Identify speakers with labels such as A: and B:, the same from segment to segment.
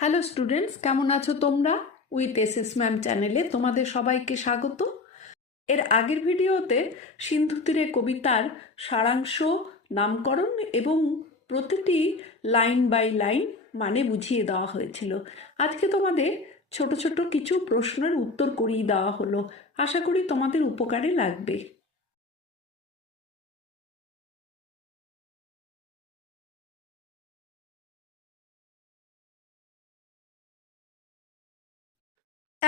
A: Hello students কেমন আছো তোমরা? উইথ এস এস ম্যাম চ্যানেলে তোমাদের সবাইকে স্বাগত। এর আগের ভিডিওতে সিন্ধু তীরে কবিতার সারাংশ, নামকরণ এবং প্রতিটি লাইন বাই লাইন মানে বুঝিয়ে দেওয়া হয়েছিল। আজকে তোমাদের ছোট ছোট কিছু প্রশ্নের উত্তর করিয়ে দেওয়া হলো। আশা করি তোমাদের উপকারে লাগবে।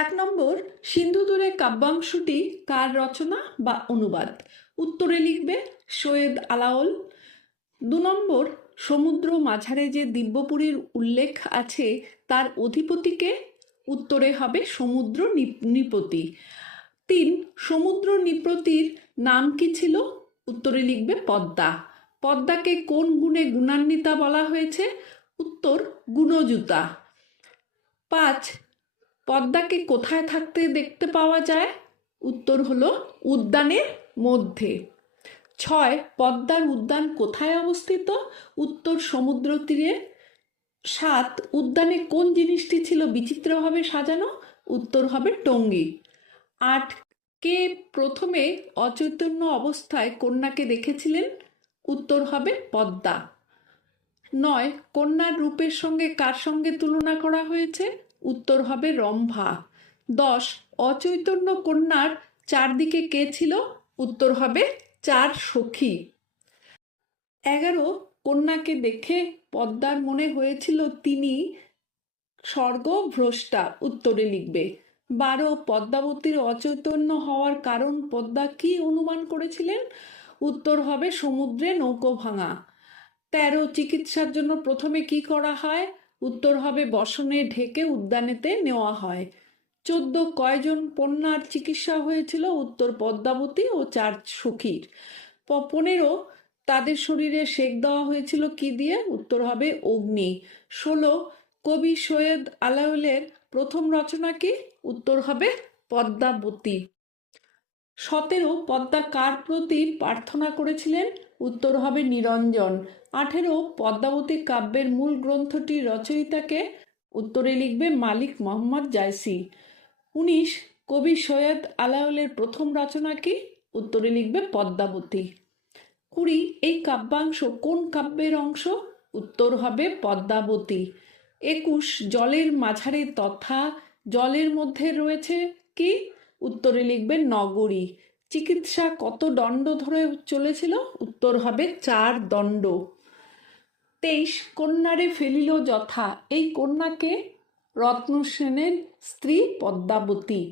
A: এক নম্বর, সিন্ধুদূরে কাব্যাংশটি কার রচনা বা অনুবাদ? উত্তরে লিখবে সৈয়দ আলাওল দু নম্বর, সমুদ্র মাঝারে যে দিব্যপুরীর উল্লেখ আছে, তার অধিপতিকে উত্তরে হবে সমুদ্র নিপ- নৃপতি। তিন, সমুদ্র নৃপতির নাম কি ছিল? উত্তরে লিখবে পদ্মা। পদ্মাকে কোন গুণে গুণান্বিতা বলা হয়েছে? উত্তর, গুণজুতা। পাঁচ পদ্মাকে কোথায় থাকতে দেখতে পাওয়া যায়? উত্তর হলো উদ্যানের মধ্যে। ছয়, পদ্মার উদ্যান কোথায় অবস্থিত? উত্তর সমুদ্র তীরে। সাত, উদ্যানে কোন জিনিসটি ছিল বিচিত্রভাবে সাজানো? উত্তর হবে টঙ্গী। আট, কে প্রথমে অচৈতন্য অবস্থায় কন্যাকে দেখেছিলেন? উত্তর হবে পদ্মা। নয়, কন্যার রূপের সঙ্গে কার সঙ্গে তুলনা করা হয়েছে? উত্তর হবে রম্ভা। দশ, অচৈতন্য কন্যার চারদিকে কে ছিল? উত্তর হবে চার সখী। এগারো, কন্যাকে দেখে পদ্মার মনে হয়েছিল তিনি স্বর্গভ্রষ্টা, উত্তরে লিখবে। বারো, পদ্মাবতীর অচৈতন্য হওয়ার কারণ পদ্মা কি অনুমান করেছিলেন? উত্তর হবে সমুদ্রে নৌকো ভাঙা। তেরো, চিকিৎসার জন্য প্রথমে কি করা হয়? উত্তর হবে বসনে ঢেকে উদ্যানেতে নেওয়া হয়। চোদ্দ কয়জন কন্যার চিকিৎসা হয়েছিল উত্তর পদ্মাবতী ও চার সখীর। পনেরো, তাদের শরীরে সেক দেওয়া হয়েছিল কি দিয়ে? উত্তর হবে অগ্নি। ষোলো, কবি সৈয়দ আলাউলের প্রথম রচনা কি? উত্তর হবে পদ্মাবতী। সতেরো পদ্মা কার প্রতি প্রার্থনা করেছিলেন? উত্তর হবে নিরঞ্জন। আঠেরো পদ্মাবতী কাব্যের মূল গ্রন্থটির রচয়িতাকে উত্তরে লিখবে মালিক মোহাম্মদ জায়সি। উনিশ, কবি সৈয়দ আলাউলের প্রথম রচনা কি? উত্তরে লিখবে পদ্মাবতী। কুড়ি, এই কাব্যাংশ কোন কাব্যের অংশ? উত্তর হবে পদ্মাবতী। একুশ, জলের মাঝারে তথা জলের মধ্যে রয়েছে কি? উত্তরে লিখবে নগরী। চিকিৎসা কত দণ্ড ধরে চলেছিল? উত্তর হবে চার দণ্ড। তেইশ কন্যারে ফেলিল যথা। এই কন্যাকে রত্ন সেনের স্ত্রী পদ্মাবতী।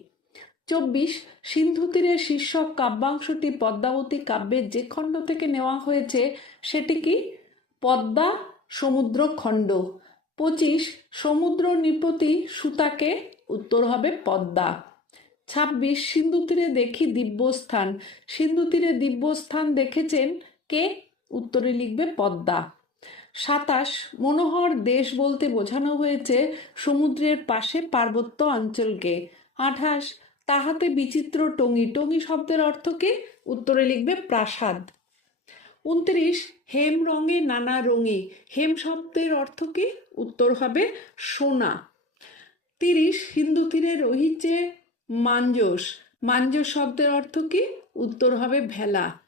A: চব্বিশ সিন্ধু তীরের শীর্ষক কাব্যাংশটি পদ্মাবতী কাব্যের যে খণ্ড থেকে নেওয়া হয়েছে, সেটি কি? পদ্মা সমুদ্র খণ্ড। পঁচিশ সমুদ্র নৃপতি সুতাকে, উত্তর হবে পদ্মা। ছাব্বিশ সিন্ধু তীরে দেখি দিব্যস্থান। সিন্ধু তীরে দিব্যস্থান দেখেছেন কে? উত্তরে লিখবে পদ্মা। সাতাশ, মনোহর দেশ বলতে বোঝানো হয়েছে সমুদ্রের পাশে পার্বত্য অঞ্চলকে। আঠাশ, তাহাতে বিচিত্র টঙ্গি টঙ্গি শব্দের অর্থ কি? উত্তরে লিখবে প্রাসাদ। উনত্রিশ, হেম রঙে নানা রঙে। হেম শব্দের অর্থ কি? উত্তর হবে সোনা। তিরিশ, হিন্দু তীরে রহিছে মাঞ্জস মাঞ্জস শব্দের অর্থ কি? উত্তর হবে ভেলা।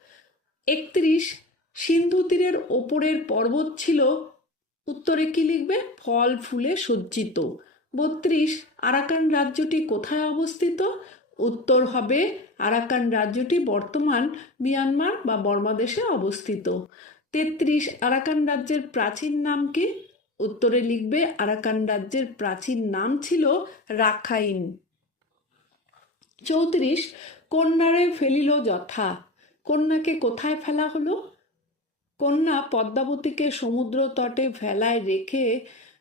A: একত্রিশ, সিন্ধু তীরের ওপরের পর্বত ছিল, উত্তরে কি লিখবে? ফল, ফুলে সজ্জিত। বত্রিশ, আরাকান রাজ্যটি কোথায় অবস্থিত? উত্তর হবে আরাকান রাজ্যটি বর্তমান মিয়ানমার বা বর্মাদেশে অবস্থিত। তেত্রিশ, আরাকান রাজ্যের প্রাচীন নাম কি? উত্তরে লিখবে আরাকান রাজ্যের প্রাচীন নাম ছিল রাখাইন। চৌত্রিশ, কন্যারে ফেলিল যথা। কন্যাকে কোথায় ফেলা হলো? কন্যা পদ্মাবতীকে সমুদ্র তটে ভেলায় রেখে,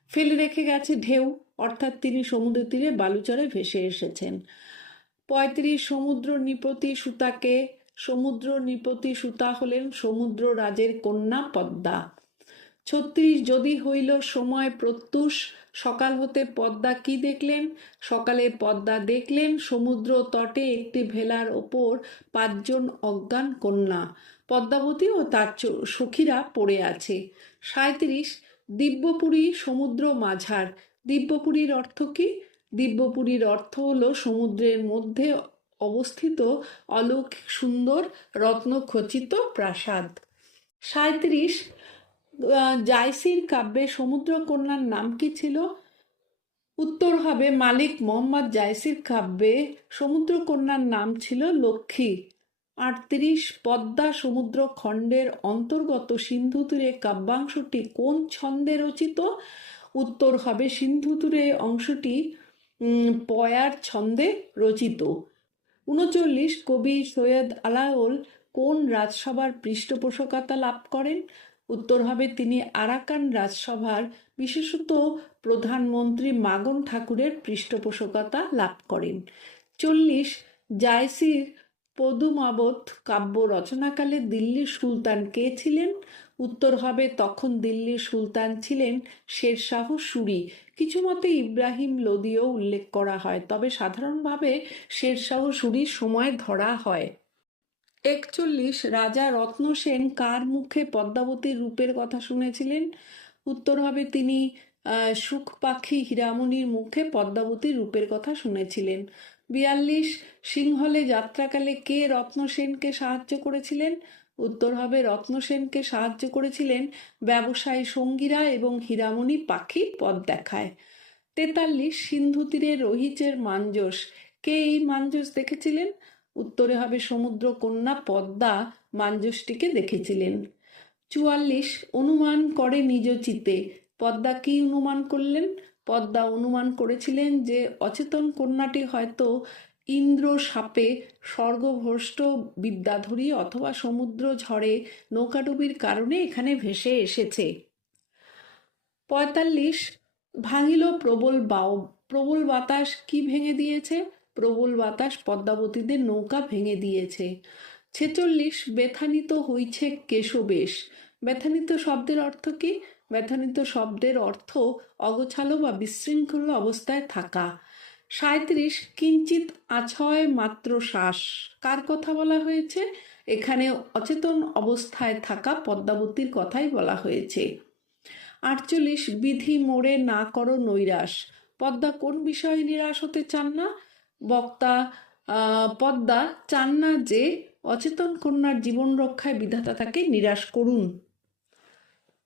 A: ফেলে রেখে গেছে ঢেউ, অর্থাৎ তিনি সমুদ্র তীরে বালুচরে ভেসে এসেছেন। পঁয়ত্রিশ, সমুদ্র নিপতি সুতাকে, সমুদ্র নিপতি সুতা হলেন সমুদ্র রাজের কন্যা পদ্মা। ছত্রিশ যদি হইল সময় প্রত্যুষ, সকাল হতে পদ্মা কি দেখলেন? সকালে পদ্মা দেখলেন সমুদ্র তটে একটি ভেলার ওপর পাঁচজন অজ্ঞান কন্যা। পদ্মাবতী ও তার সখীরা পড়ে আছে। সাঁত্রিশ দিব্যপুরী সমুদ্র মাঝার। দিব্যপুরীর অর্থ কি? দিব্যপুরীর অর্থ হলো সমুদ্রের মধ্যে অবস্থিত অলৌকিক সুন্দর রত্নখচিত প্রাসাদ। সাঁত্রিশ জায়সির কাব্যে সমুদ্রকন্যার নাম কি ছিল? উত্তর হবে মালিক মোহাম্মদ জায়সির কাব্যে সমুদ্রকন্যার নাম ছিল লক্ষ্মী। আটত্রিশ পদ্মা সমুদ্র খণ্ডের অন্তর্গত সিন্ধু তীরে কাব্যাংশটি কোন ছন্দে রচিত? উত্তর হবে সিন্ধু তীরে অংশটি পয়ার ছন্দে রচিত। উনচল্লিশ কবি সৈয়দ আলাউল কোন রাজসভার পৃষ্ঠপোষকতা লাভ করেন? উত্তর হবে তিনি আরাকান রাজসভার বিশেষত প্রধানমন্ত্রী মাগন ঠাকুরের পৃষ্ঠপোষকতা লাভ করেন। চল্লিশ, জায়সির পদুমাবত কাব্য রচনাকালে দিল্লির সুলতান কে ছিলেন? উত্তর হবে তখন দিল্লির সুলতান ছিলেন শেরশাহ সুরি। কিছু মতে ইব্রাহিম লোদিও উল্লেখ করা হয়, তবে সাধারণভাবে শেরশাহ সুরির সময় ধরা হয়। একচল্লিশ, রাজা রত্নসেন কার মুখে পদ্মাবতীর রূপের কথা শুনেছিলেন? উত্তর হবে তিনি সুখ পাখি হীরামণির মুখে পদ্মাবতীর রূপের কথা শুনেছিলেন। বিয়াল্লিশ, সিংহলে যাত্রাকালে কে রত্নসেনকে সাহায্য করেছিলেন? উত্তর হবে রত্নসেনকে সাহায্য করেছিলেন ব্যবসায়ী সঙ্গীরা এবং হীরামণি পাখি পদ দেখায়। তেতাল্লিশ, সিন্ধু তীরে রোহিচের মাঞ্জস, কে এই মাঞ্জস দেখেছিলেন? উত্তরে হবে সমুদ্র কন্যা পদ্মা মাঞ্জসটিকে দেখেছিলেন। চুয়াল্লিশ, অনুমান করে নিজ চিতে। পদ্মা কি অনুমান করলেন? পদ্মা অনুমান করেছিলেন যে অচেতন কন্যাটি হয়তো ইন্দ্র সাপে স্বর্গভ্রষ্ট বিদ্যাধরী অথবা সমুদ্র ঝড়ে নৌকাডুবির কারণে এখানে ভেসে এসেছে। পঁয়তাল্লিশ, ভাঙিল প্রবল বাও প্রবল বাতাস কি ভেঙে দিয়েছে? প্রবল বাতাস পদ্মাবতীদের নৌকা ভেঙে দিয়েছে। ছেচল্লিশ ব্যথানিত হইছে কেশবেশ। ব্যথানিত শব্দের অর্থ কি? ব্যথানিত শব্দের অর্থ অগোছালো বা বিশৃঙ্খল অবস্থায় থাকা। সাঁত্রিশ কিঞ্চিত আছয় মাত্র শ্বাস। কার কথা বলা হয়েছে? এখানে অচেতন অবস্থায় থাকা পদ্মাবতীর কথাই বলা হয়েছে। আটচল্লিশ, বিধি মোড়ে না করো নৈরাশ। পদ্মা কোন বিষয়ে নিরাশ হতে চান না? বক্তা পদ্মা চান না যে অচেতন কন্যার জীবন রক্ষায় বিধাতা তাকে নিরাশ করুন।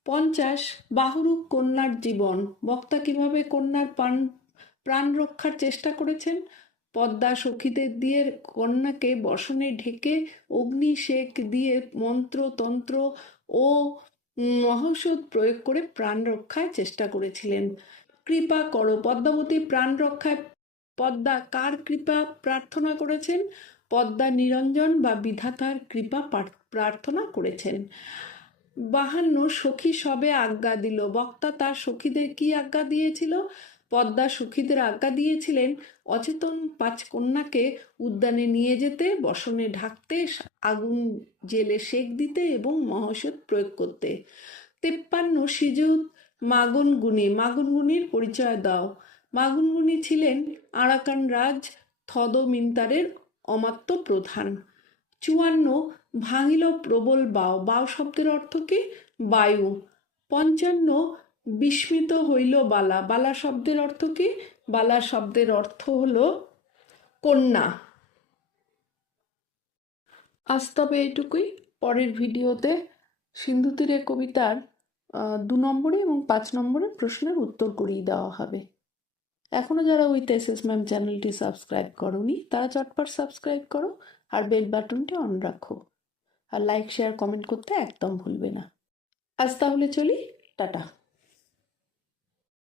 A: পঞ্চাশ, বাহুরূপ কন্যার জীবন। বক্তা কীভাবে কন্যার প্রাণ প্রাণ রক্ষার চেষ্টা করেছেন? পদ্মা সখীদের দিয়ে কন্যাকে বসনে ঢেকে অগ্নিশেক দিয়ে মন্ত্র, তন্ত্র ও মহৌষধ প্রয়োগ করে প্রাণ রক্ষায় চেষ্টা করেছিলেন। কৃপা করো, পদ্মাবতী, প্রাণ রক্ষায় পদ্মা কার কৃপা প্রার্থনা করেছেন? পদ্মা নিরঞ্জন বা বিধাতার কৃপা প্রার্থনা করেছেন। বাহান্ন সখী সবে আজ্ঞা দিল। বক্তা তার সখীদের কি আজ্ঞা দিয়েছিল? পদ্মা সখীদের আজ্ঞা দিয়েছিলেন, অচেতন পাঁচ কন্যাকে উদ্যানে নিয়ে যেতে, বসনে ঢাকতে, আগুন জেলে সেক দিতে এবং মহৌষধ প্রয়োগ করতে। তেপ্পান্ন সিজুত মাগুন গুণী মাগুন গুণীর পরিচয় দাও। মাগুন গুণী ছিলেন আরাকান রাজ থদমিন্তারের অমাত্য প্রধান। চুয়ান্ন, ভাঙিল প্রবল বাও। বাও শব্দের অর্থ কি? বায়ু। পঞ্চান্ন, বিস্মিত হইল বালা। বালা শব্দের অর্থ কি? বালা শব্দের অর্থ হলো কন্যা। আজ তবে এইটুকুই। পরের ভিডিওতে সিন্ধু তীরে কবিতার দু নম্বরে এবং পাঁচ নম্বরে প্রশ্নের উত্তর করিয়ে দেওয়া হবে। এখনও যারা উইথ এস এস ম্যাম চ্যানেলটি সাবস্ক্রাইব করনি, তারা চটপট সাবস্ক্রাইব করো আর বেল বাটনটি অন রাখো। আর লাইক শেয়ার কমেন্ট করতে একদম ভুলবে না। আজ তাহলে চলি, টাটা।